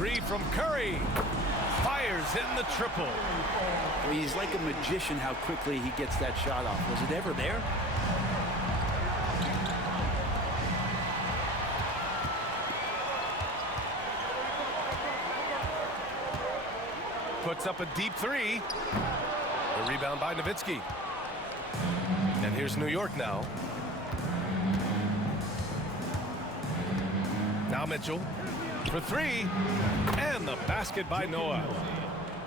three from Curry. Fires in the triple. Well, he's like a magician how quickly he gets that shot off. Was it ever there? Puts up a deep three. The rebound by Nowitzki. And here's New York now. Now Mitchell for three. And the basket by Noah.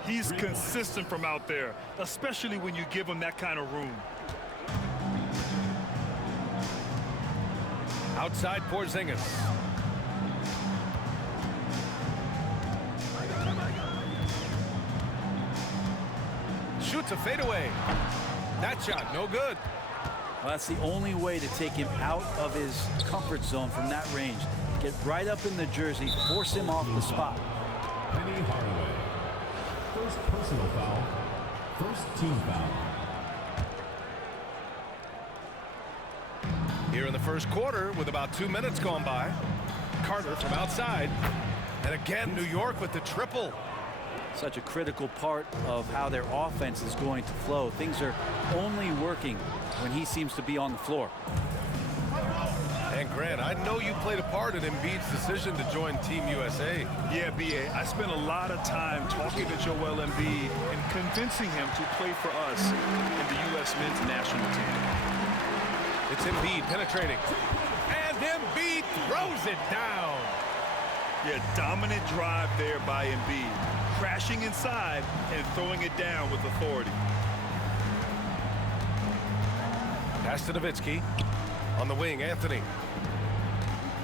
He's consistent from out there, especially when you give him that kind of room. Outside Porzingis. Shoots a fadeaway. That shot, no good. Well, that's the only way to take him out of his comfort zone from that range. Get right up in the jersey, force him off the spot. Penny Hardaway. First personal foul. First team foul. Here in the first quarter with about 2 minutes gone by. Carter from outside. And again, New York with the triple. Such a critical part of how their offense is going to flow. Things are only working when he seems to be on the floor. And Grant, I know you played a part in Embiid's decision to join Team USA. Yeah, B.A., I spent a lot of time talking to Joel Embiid and convincing him to play for us in the U.S. men's national team. It's Embiid penetrating. And Embiid throws it down. Yeah, dominant drive there by Embiid. Crashing inside and throwing it down with authority. Pass to Nowitzki. On the wing, Anthony.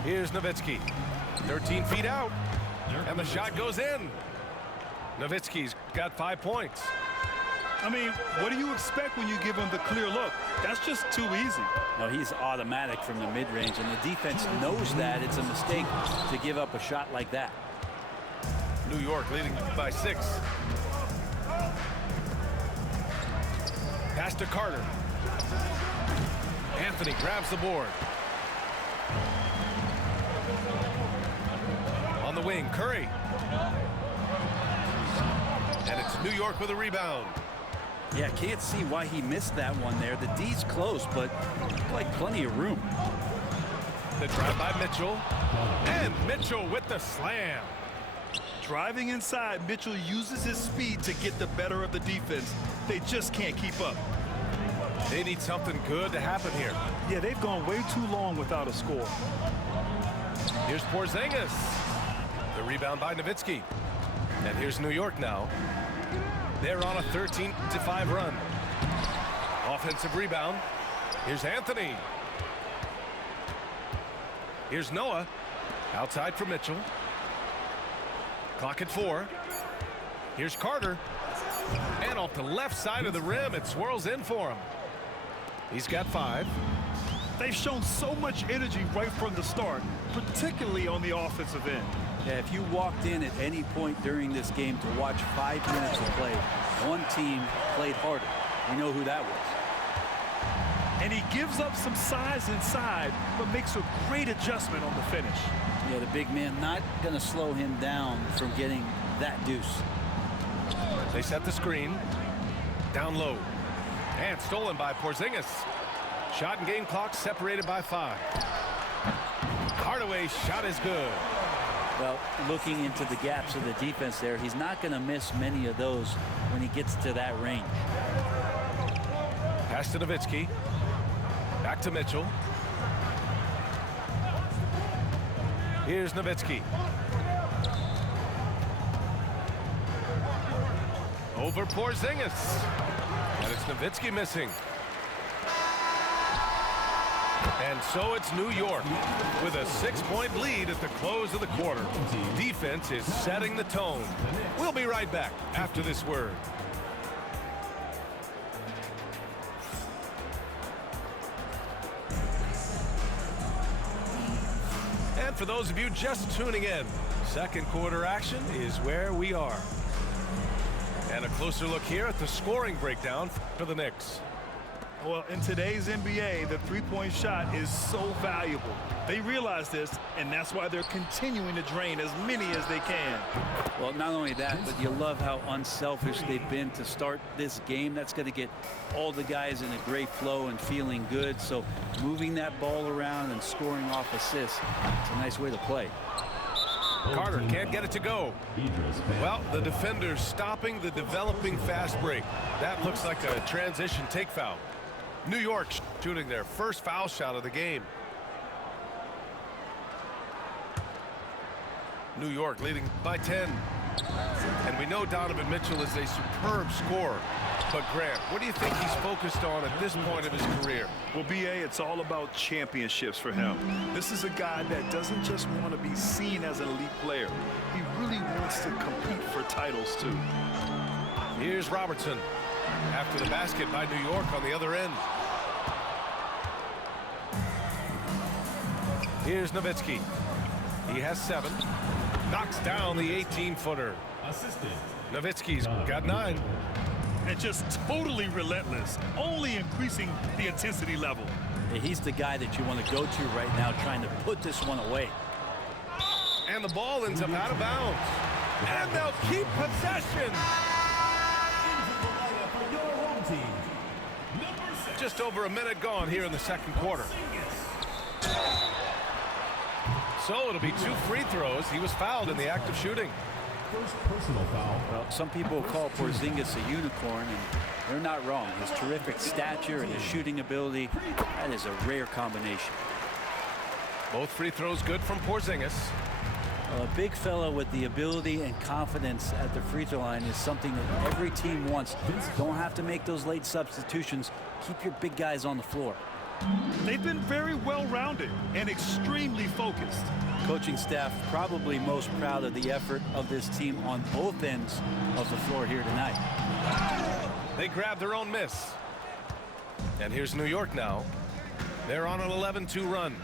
Here's Nowitzki. 13 feet out. And the shot goes in. Nowitzki's got 5 points. I mean, what do you expect when you give him the clear look? That's just too easy. No, he's automatic from the mid-range, and the defense knows that. It's a mistake to give up a shot like that. New York leading by 6. Pass to Carter. Anthony grabs the board. On the wing, Curry. And it's New York with a rebound. Yeah, can't see why he missed that one there. The D's close, but like plenty of room. The drive by Mitchell. And Mitchell with the slam. Driving inside, Mitchell uses his speed to get the better of the defense. They just can't keep up. They need something good to happen here. Yeah, they've gone way too long without a score. Here's Porzingis. The rebound by Nowitzki. And here's New York now. They're on a 13-5 run. Offensive rebound. Here's Anthony. Here's Noah. Outside for Mitchell. Clock at 4. Here's Carter. And off the left side of the rim, it swirls in for him. He's got 5. They've shown so much energy right from the start, particularly on the offensive end. Yeah, if you walked in at any point during this game to watch 5 minutes of play, one team played harder. We know who that was. And he gives up some size inside, but makes a great adjustment on the finish. Yeah, the big man not going to slow him down from getting that deuce. They set the screen. Down low. And stolen by Porzingis. Shot and game clock separated by 5. Hardaway's shot is good. Well, looking into the gaps of the defense there, he's not going to miss many of those when he gets to that range. Pass to Nowitzki. Back to Mitchell. Here's Nowitzki. Over Porzingis. And it's Nowitzki missing. And so it's New York with a 6-point lead at the close of the quarter. Defense is setting the tone. We'll be right back after this word. And for those of you just tuning in, second quarter action is where we are. And a closer look here at the scoring breakdown for the Knicks. Well, in today's NBA, the three-point shot is so valuable. They realize this, and that's why they're continuing to drain as many as they can. Well, not only that, but you love how unselfish they've been to start this game. That's going to get all the guys in a great flow and feeling good. So moving that ball around and scoring off assists, it's a nice way to play. Carter can't get it to go. Well, the defender's stopping the developing fast break. That looks like a transition take foul. New York shooting their first foul shot of the game. New York leading by 10. And we know Donovan Mitchell is a superb scorer. But Grant, what do you think he's focused on at this point of his career? Well, B.A., it's all about championships for him. This is a guy that doesn't just want to be seen as an elite player. He really wants to compete for titles, too. Here's Robertson after the basket by New York on the other end. Here's Nowitzki. He has 7. Knocks down the 18-footer. Assistant. Nowitzki's got 9. And just totally relentless, only increasing the intensity level. He's the guy that you want to go to right now, trying to put this one away. And the ball ends up out of bounds. And they'll keep possession. For your home team, number 6. Just over a minute gone here in the second quarter. So it'll be 2 free throws. He was fouled in the act of shooting. First personal foul. Well, some people call Porzingis a unicorn, and they're not wrong. His terrific stature and his shooting ability, that is a rare combination. Both free throws good from Porzingis. A big fella with the ability and confidence at the free throw line is something that every team wants. Don't have to make those late substitutions. Keep your big guys on the floor. They've been very well-rounded and extremely focused. Coaching staff probably most proud of the effort of this team on both ends of the floor here tonight. They grabbed their own miss. And here's New York now. They're on an 11-2 run.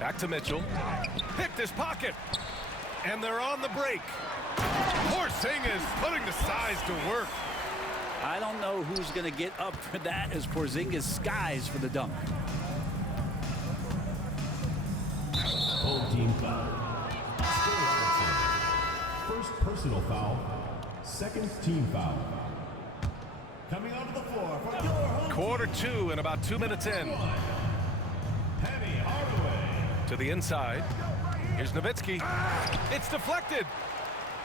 Back to Mitchell. Picked his pocket. And they're on the break. Porzingis putting the size to work. I don't know who's going to get up for that as Porzingis skies for the dunk. Home team foul. Oscar Robertson. First personal foul. Second team foul. Coming onto the floor for your home Quarter 2 and about 2 minutes in. Penny Hardaway. To the inside. Here's Nowitzki. It's deflected.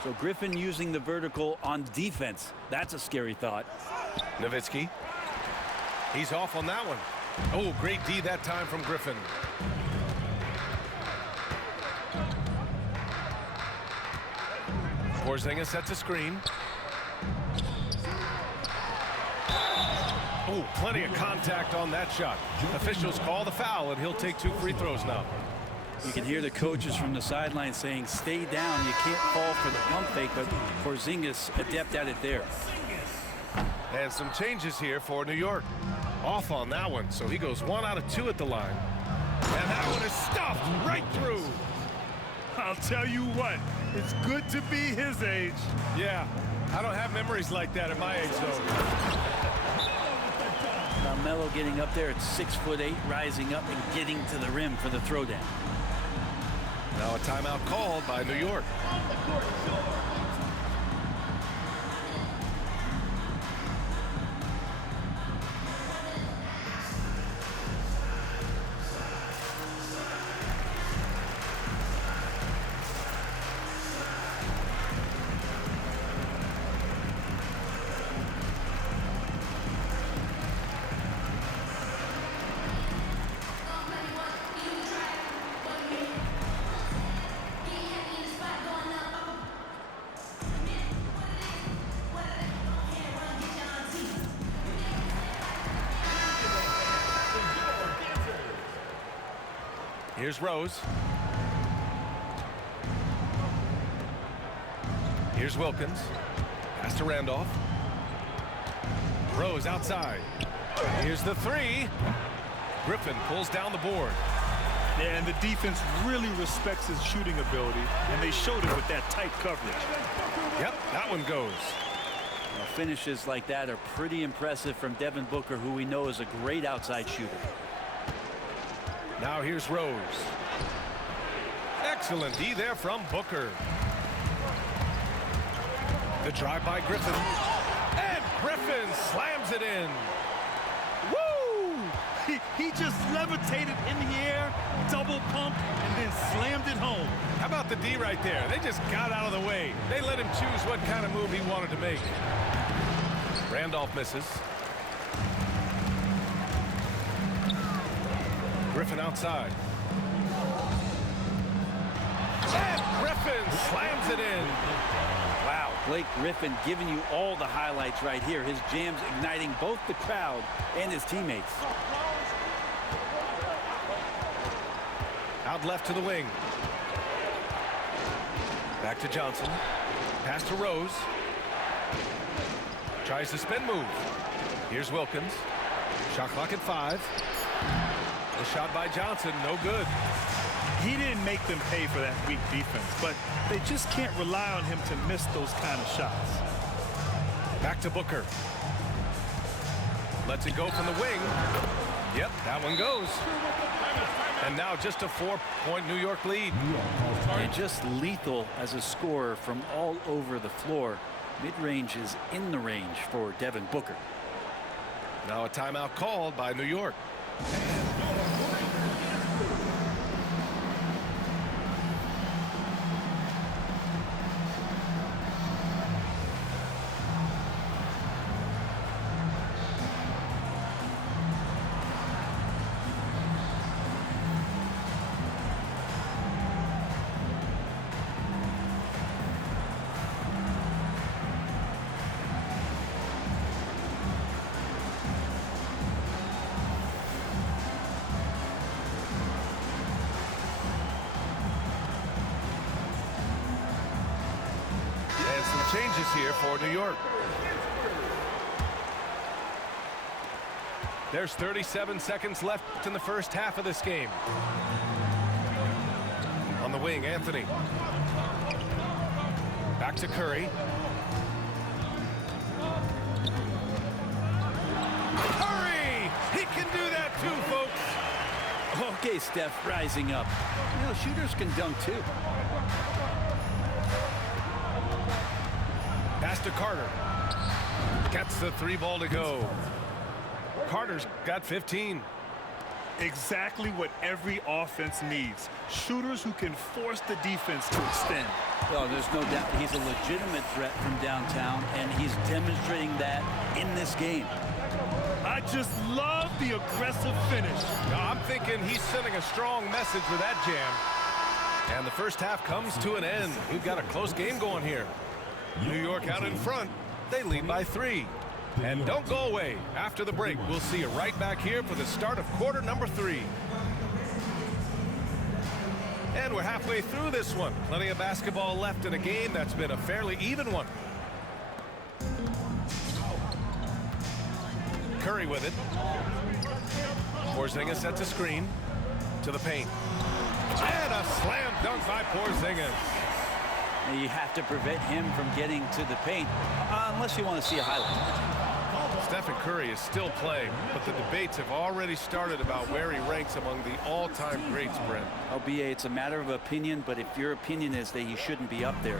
So Griffin using the vertical on defense. That's a scary thought. Nowitzki. He's off on that one. Oh, great D that time from Griffin. Porzingis sets a screen. Oh, plenty of contact on that shot. Officials call the foul, and he'll take 2 free throws now. You can hear the coaches from the sideline saying, stay down. You can't fall for the pump fake, but Porzingis adept at it there. And some changes here for New York. Off on that one, so he goes 1 out of 2 at the line. And that one is stuffed right through. I'll tell you what, it's good to be his age. Yeah, I don't have memories like that at my age, though. Now Melo getting up there at 6'8", rising up and getting to the rim for the throwdown. Now a timeout called by New York. Here's Rose. Here's Wilkins. Pass to Randolph. Rose outside. Here's the 3. Griffin pulls down the board. Yeah, and the defense really respects his shooting ability, and they showed it with that tight coverage. Yep, that one goes. Finishes like that are pretty impressive from Devin Booker, who we know is a great outside shooter. Now here's Rose. Excellent D there from Booker. The drive by Griffin. And Griffin slams it in. Woo! He just levitated in the air, double pump, and then slammed it home. How about the D right there? They just got out of the way. They let him choose what kind of move he wanted to make. Randolph misses. Griffin outside. And Griffin slams it in. Wow, Blake Griffin giving you all the highlights right here. His jams igniting both the crowd and his teammates. Out left to the wing. Back to Johnson. Pass to Rose. Tries the spin move. Here's Wilkins. Shot clock at 5. The shot by Johnson, no good. He didn't make them pay for that weak defense, but they just can't rely on him to miss those kind of shots. Back to Booker. Lets it go from the wing. Yep, that one goes. And now just a 4-point New York lead. And just lethal as a scorer from all over the floor. Mid-range is in the range for Devin Booker. Now a timeout called by New York. Changes here for New York. There's 37 seconds left in the first half of this game. On the wing, Anthony. Back to Curry. Curry! He can do that too, folks. Okay, Steph rising up. You know, shooters can dunk too. Pass to Carter. Gets the 3 ball to go. Carter's got 15. Exactly what every offense needs. Shooters who can force the defense to extend. Well, there's no doubt he's a legitimate threat from downtown, and he's demonstrating that in this game. I just love the aggressive finish. I'm thinking he's sending a strong message with that jam. And the first half comes to an end. We've got a close game going here. New York out in front. They lead by 3. And don't go away. After the break, we'll see you right back here for the start of quarter number 3. And we're halfway through this one. Plenty of basketball left in a game that's been a fairly even one. Curry with it. Porzingis sets a screen to the paint. And a slam dunk by Porzingis. You have to prevent him from getting to the paint, unless you want to see a highlight. Stephen Curry is still playing, but the debates have already started about where he ranks among the all-time greats, Brent. LBA, it's a matter of opinion, but if your opinion is that he shouldn't be up there,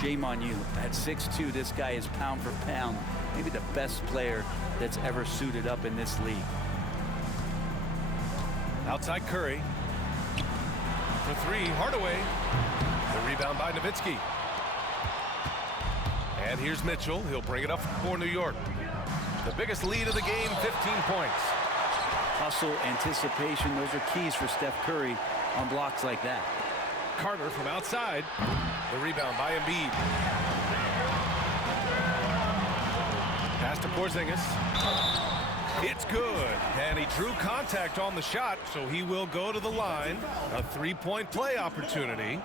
shame on you. At 6'2", this guy is pound for pound, maybe the best player that's ever suited up in this league. Outside Curry. For 3, Hardaway. The rebound by Nowitzki. And here's Mitchell. He'll bring it up for New York. The biggest lead of the game, 15 points. Hustle, anticipation, those are keys for Steph Curry on blocks like that. Carter from outside. The rebound by Embiid. Pass to Porzingis. It's good. And he drew contact on the shot, so he will go to the line. A 3-point play opportunity.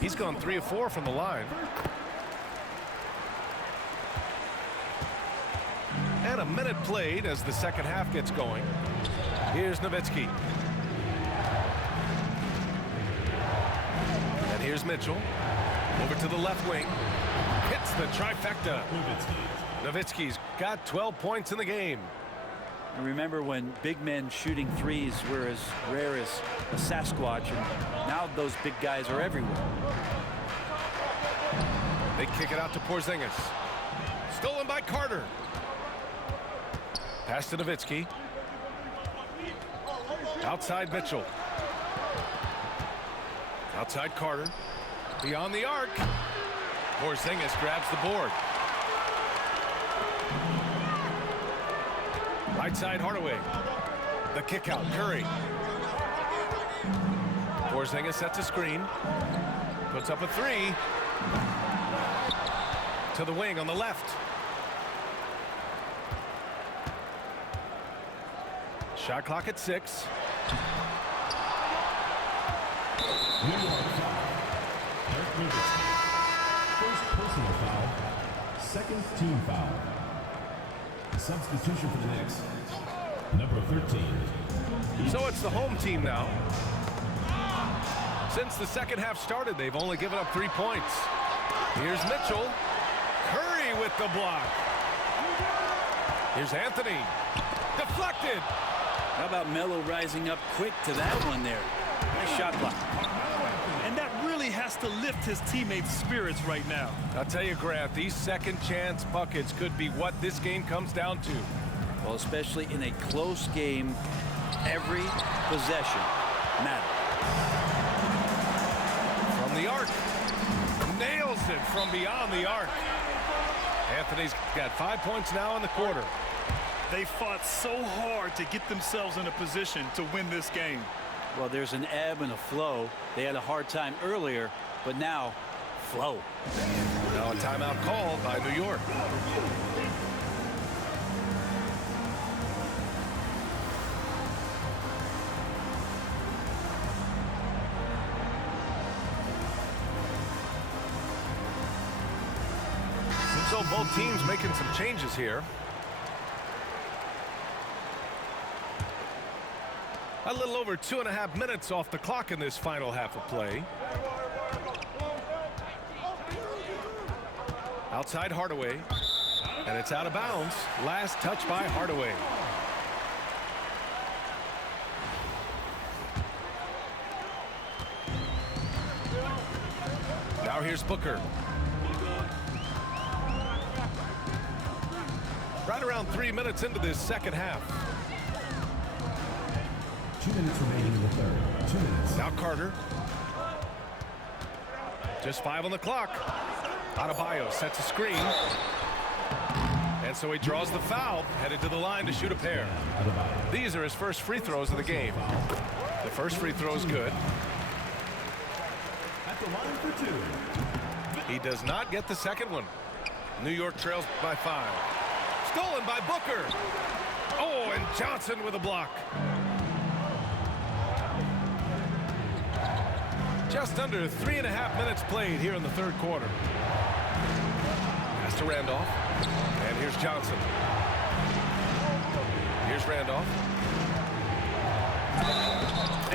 He's gone 3 of 4 from the line. And a minute played as the second half gets going. Here's Nowitzki. And here's Mitchell. Over to the left wing. hits the trifecta. Nowitzki's got 12 points in the game. And remember when big men shooting threes were as rare as a Sasquatch, and now those big guys are everywhere. They kick it out to Porzingis. Stolen by Carter. Pass to Nowitzki. Outside Mitchell. Outside Carter. Beyond the arc. Porzingis grabs the board. Right side Hardaway. The kick out Curry. Porzingis sets a screen. Puts up a three. To the wing on the left. Shot clock at 6. First personal foul. Second team foul. Substitution for the Knicks. Number 13. So it's the home team now. Since the second half started, they've only given up 3 points. Here's Mitchell. Curry with the block. Here's Anthony. Deflected. How about Melo rising up quick to that one there? Nice shot block. And that really has to lift his teammates' spirits right now. I'll tell you, Grant, these second chance buckets could be what this game comes down to. Well, especially in a close game, every possession matters. From the arc. Nails it from beyond the arc. Anthony's got 5 points now in the quarter. They fought so hard to get themselves in a position to win this game. Well, there's an ebb and a flow. They had a hard time earlier, but now, flow. Now a timeout called by New York. So both teams making some changes here. A little over 2.5 minutes off the clock in this final half of play. Outside Hardaway. And it's out of bounds. Last touch by Hardaway. Now here's Booker. Right around 3 minutes into this second half. 2 minutes remaining in the third. 2 minutes. Now Carter. Just 5 on the clock. Adebayo sets a screen. And so he draws the foul, headed to the line to shoot a pair. These are his first free throws of the game. The first free throw is good. At the line for 2. He does not get the second one. New York trails by 5. Stolen by Booker. Oh, and Johnson with a block. Just under 3.5 minutes played here in the third quarter. Pass to Randolph. And here's Johnson. Here's Randolph.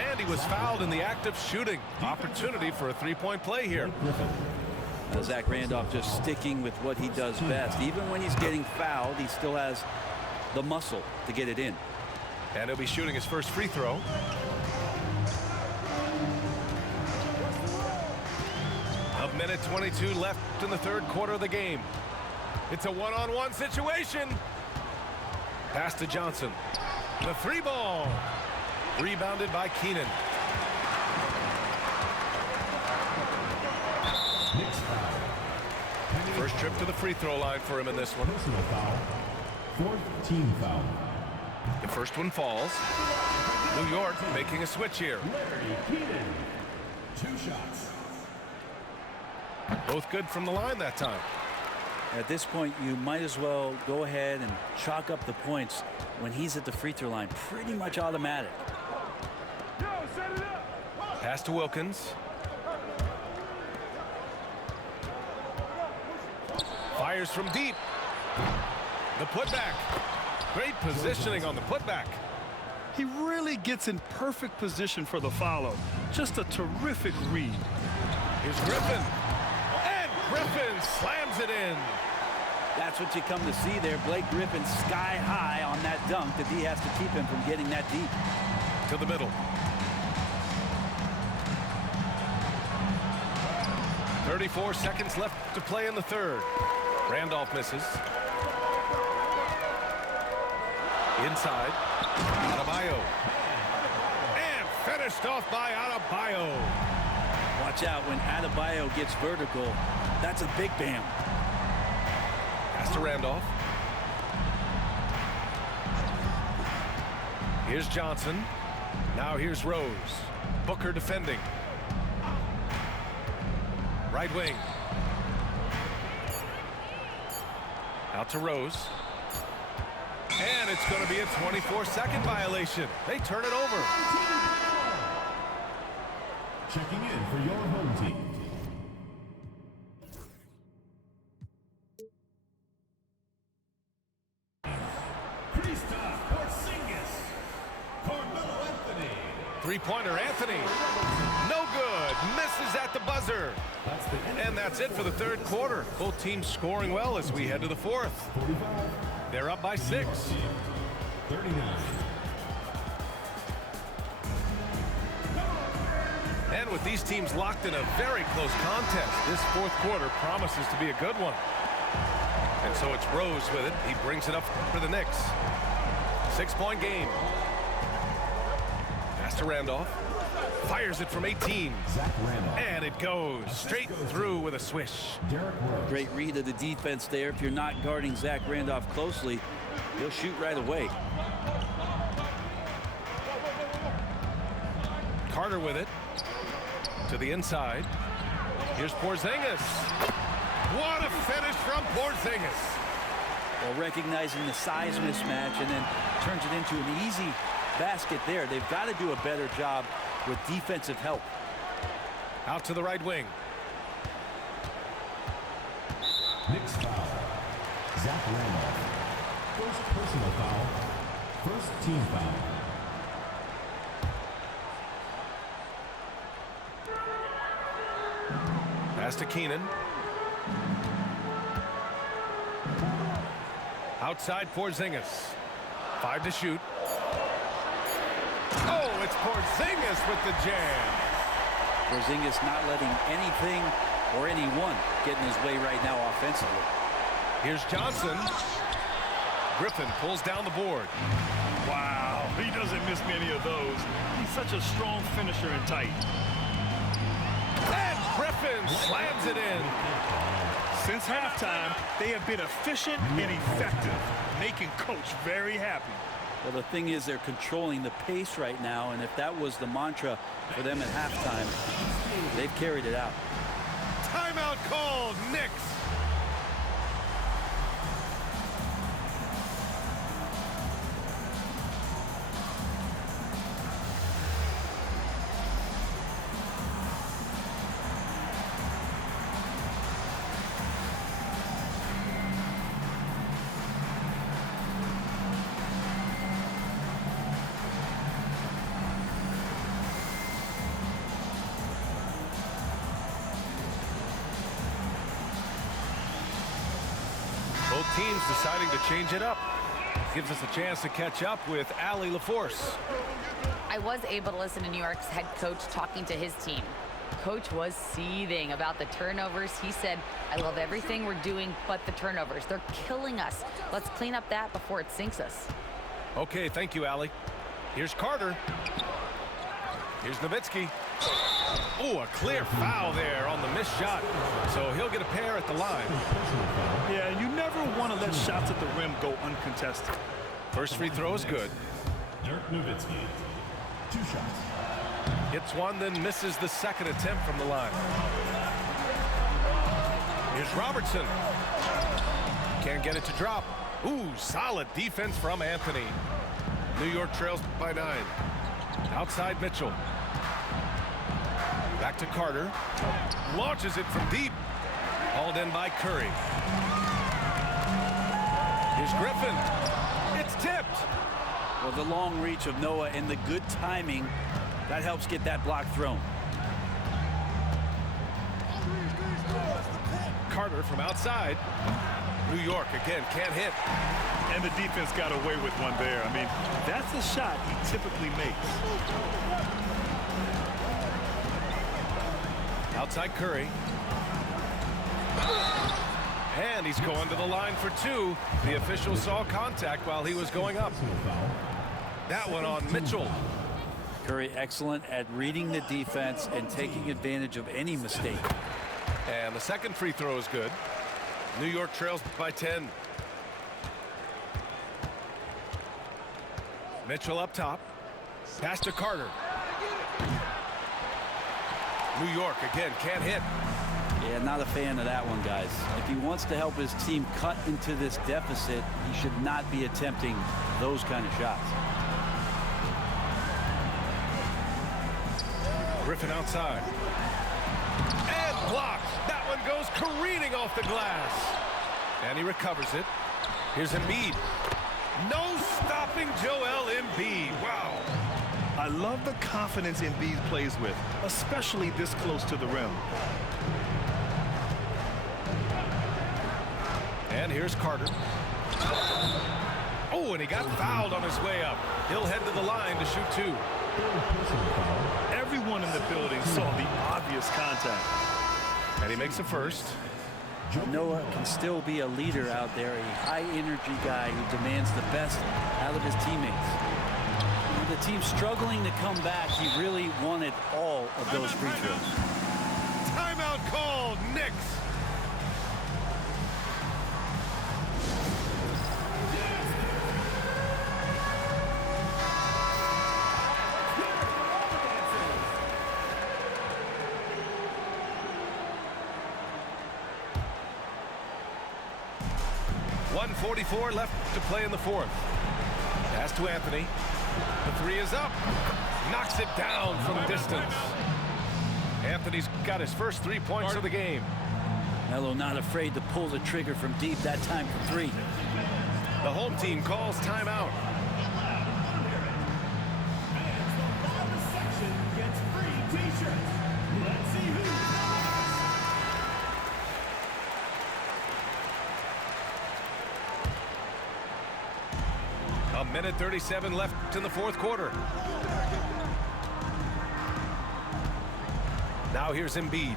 And he was fouled in the act of shooting. Opportunity for a three-point play here. Zach Randolph just sticking with what he does best. Even when he's getting fouled, he still has the muscle to get it in. And he'll be shooting his first free throw. A minute 22 left in the third quarter of the game. It's a one-on-one situation. Pass to Johnson. The three ball. Rebounded by Keenan. First trip to the free throw line for him in this one. Personal foul. Fourth team foul. The first one falls. New York making a switch here. Larry Keenan. 2 shots. Both good from the line that time. At this point, you might as well go ahead and chalk up the points when he's at the free throw line. Pretty much automatic. Pass to Wilkins. Fires from deep. The putback. Great positioning on the putback. He really gets in perfect position for the follow. Just a terrific read. Here's Griffin. And Griffin slams it in. That's what you come to see there. Blake Griffin sky high on that dunk. The D has to keep him from getting that deep. To the middle. 34 seconds left to play in the third. Randolph misses. Inside. Adebayo. And finished off by Adebayo. Watch out when Adebayo gets vertical. That's a big bam. Pass to Randolph. Here's Johnson. Now here's Rose. Booker defending. Right wing. Out to Rose. And it's going to be a 24-second violation. They turn it over. Checking in for your home team. Kristaps Porzingis. Carmelo Anthony. Three-pointer Anthony. No good. Misses at the buzzer. And that's it for the third quarter. Both teams scoring well as we head to the fourth. 45. They're up by 6. 39. And with these teams locked in a very close contest, this fourth quarter promises to be a good one. And so it's Rose with it. He brings it up for the Knicks. 6-point game. Pass to Randolph. Fires it from 18. Zach Randolph. And it goes straight through with a swish. Derrick Rose. Great read of the defense there. If you're not guarding Zach Randolph closely, he'll shoot right away. Carter with it. To the inside. Here's Porzingis. What a finish from Porzingis. Well, recognizing the size mismatch and then turns it into an easy basket there. They've got to do a better job with defensive help. Out to the right wing. Knicks foul. Zach Randolph. First personal foul. First team foul. Pass to Keenan. Outside Porzingis. 5 to shoot. Oh, it's Porzingis with the jam. Porzingis not letting anything or anyone get in his way right now offensively. Here's Johnson. Griffin pulls down the board. Wow, he doesn't miss many of those. He's such a strong finisher and tight. And Griffin slams it in. Since halftime, they have been efficient and effective, making Coach very happy. Well, the thing is they're controlling the pace right now, and if that was the mantra for them at halftime, they've carried it out. Timeout called, Knicks. Both teams deciding to change it up. Gives us a chance to catch up with Allie LaForce. I was able to listen to New York's head coach talking to his team. Coach was seething about the turnovers. He said, I love everything we're doing but the turnovers. They're killing us. Let's clean up that before it sinks us. Okay, thank you, Allie. Here's Carter. Here's Nowitzki. Oh, a clear foul there on the missed shot. So he'll get a pair at the line. Yeah, you never want to let shots at the rim go uncontested. First free throw is good. Dirk Nowitzki. 2 shots. Hits one, then misses the second attempt from the line. Here's Robertson. Can't get it to drop. Ooh, solid defense from Anthony. New York trails by 9. Outside Mitchell. Back to Carter. Launches it from deep. Hauled in by Curry. Here's Griffin. It's tipped. Well, the long reach of Noah and the good timing, that helps get that block thrown. Carter from outside. New York again can't hit. And the defense got away with one there. I mean, that's a shot he typically makes. Outside Curry. And he's going to the line for two. The official saw contact while he was going up. That one on Mitchell. Curry excellent at reading the defense and taking advantage of any mistake. And the second free throw is good. New York trails by 10. Mitchell up top. Pass to Carter. New York again can't hit. Yeah, not a fan of that one, guys. If he wants to help his team cut into this deficit, he should not be attempting those kind of shots. Griffin outside. And blocked. That one goes careening off the glass. And he recovers it. Here's Embiid. No stopping Joel Embiid. Wow. I love the confidence Embiid plays with, especially this close to the rim. And here's Carter. Oh, and he got fouled on his way up. He'll head to the line to shoot two. Everyone in the building saw the obvious contact. And he makes a first. Noah can still be a leader out there, a high-energy guy who demands the best out of his teammates. With the team struggling to come back, he really wanted all of those free throws. Timeout called, Knicks. .144 left to play in the fourth. Pass to Anthony. The three is up. Knocks it down from distance. Anthony's got his first 3 points of the game. Melo not afraid to pull the trigger from deep that time for three. The home team calls timeout. A minute 37 left in the fourth quarter. Now here's Embiid.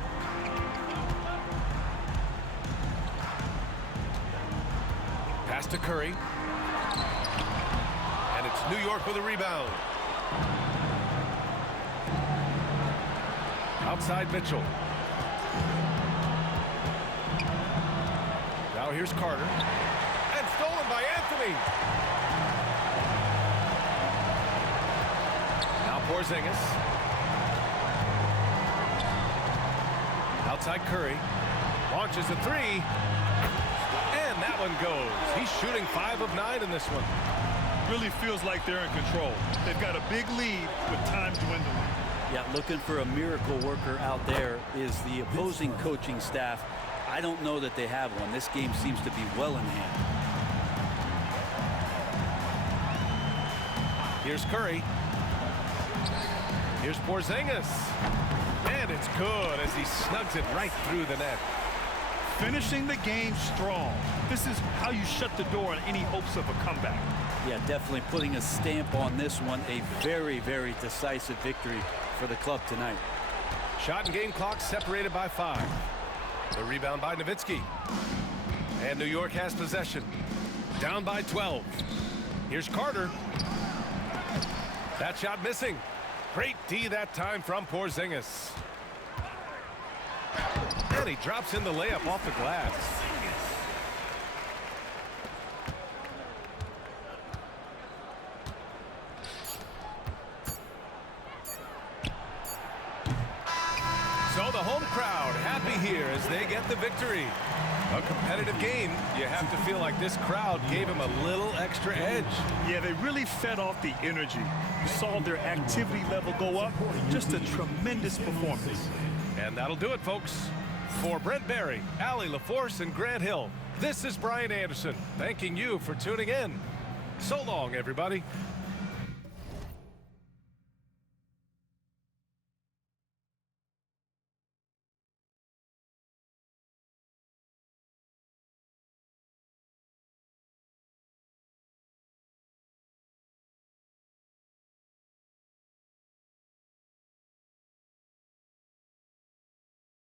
Pass to Curry. And it's New York with a rebound. Outside Mitchell. Now here's Carter. And stolen by Anthony. Now Porzingis. Outside Curry. Launches a three. And that one goes. He's shooting 5 of 9 in this one. Really feels like they're in control. They've got a big lead with time dwindling. Yeah, looking for a miracle worker out there is the opposing coaching staff. I don't know that they have one. This game seems to be well in hand. Here's Curry. Here's Porzingis. And it's good as he snugs it right through the net. Finishing the game strong. This is how you shut the door on any hopes of a comeback. Yeah, definitely putting a stamp on this one. A very, very decisive victory for the club tonight. Shot and game clock separated by 5. The rebound by Nowitzki. And New York has possession. Down by 12. Here's Carter. That shot missing. Great D that time from Porzingis. And he drops in the layup off the glass. So the home crowd happy here as they get the victory. A competitive game. You have to feel like this crowd gave him a little extra edge. Yeah, they really fed off the energy. You saw their activity level go up. Just a tremendous performance. And that'll do it, folks. For Brent Barry, Allie LaForce, and Grant Hill, this is Brian Anderson thanking you for tuning in. So long, everybody.